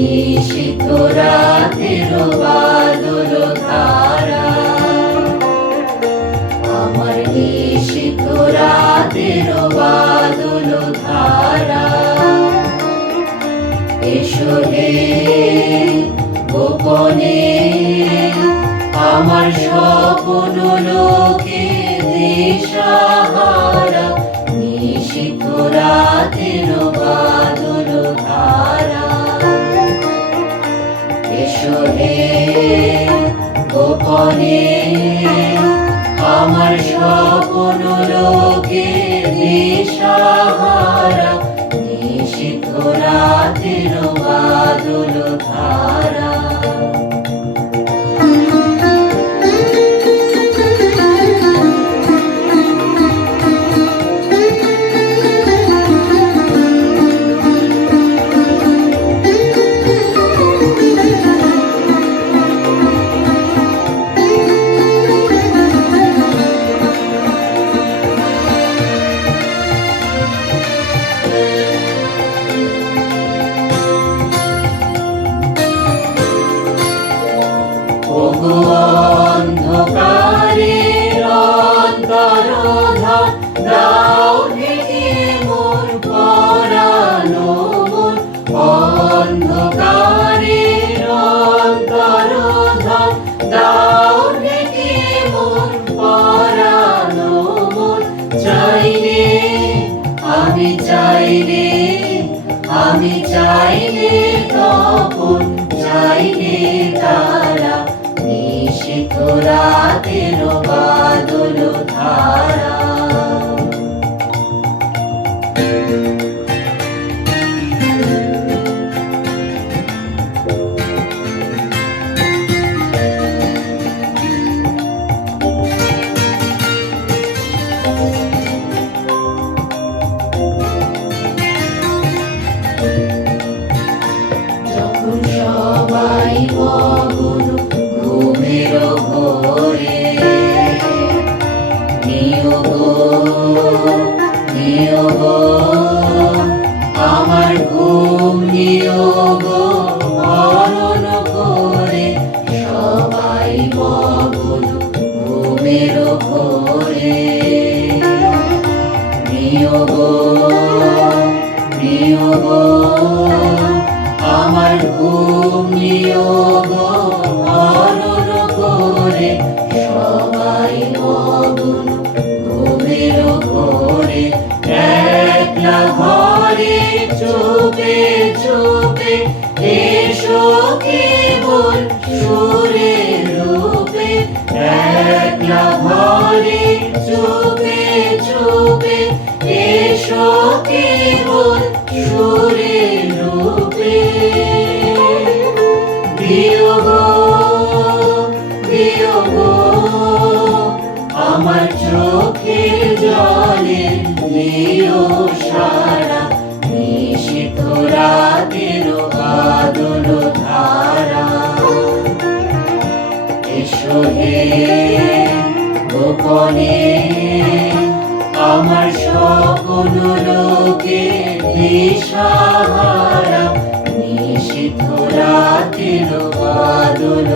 নিশীথ রাতের বাদল ধারা, আমার নিশীথ রাতের বাদল ধারা। এসো হে গোপনে আমার স্বপ্ন লোকে দিশাহারা, নিশীথ রাতের বাদল ধারা। এসো হে গোপনে আমার স্বপ্ন লোকে দিশাহারা, নিশীথ রাতের বাদল ধারা। অন্ধকারের অন্তরোধা দাও ঢেকে মোর পরানো মন, অন্ধকারের অন্তরোধা দাও ঢেকে মোর পরানো মন। চাইলে আমি চাইলে আমি চাইলে তখন চাইলে তারা, নিশীথ রাতের বাদল ধারা। যখন সবাই মগ্ন ঘুমের ঘোরে, নিও গো নিও গো আমার ঘুম নিও গো হরণ করে। সবাই মগ্ন ঘুমের ঘোরে, নিও গো নিও গো আমার ঘুম নিও গো হরণ করে। সবাই মগ্ন ঘুমের ঘোরে, একলা ঘরে চুপে চুপে এসো কেবল সুরের রূপে। একলা ঘরে চুপে চুপে এসো কেবল সুরের রূপে। দিও গো দিও গো আমার চোখের জলে নিও সারা, নিশীথ রাতের বাদল ধারা। এসো হে গোপনে আমার স্বপ্ন লোকে দিশাহারা, নিশীথ রাতের বাদল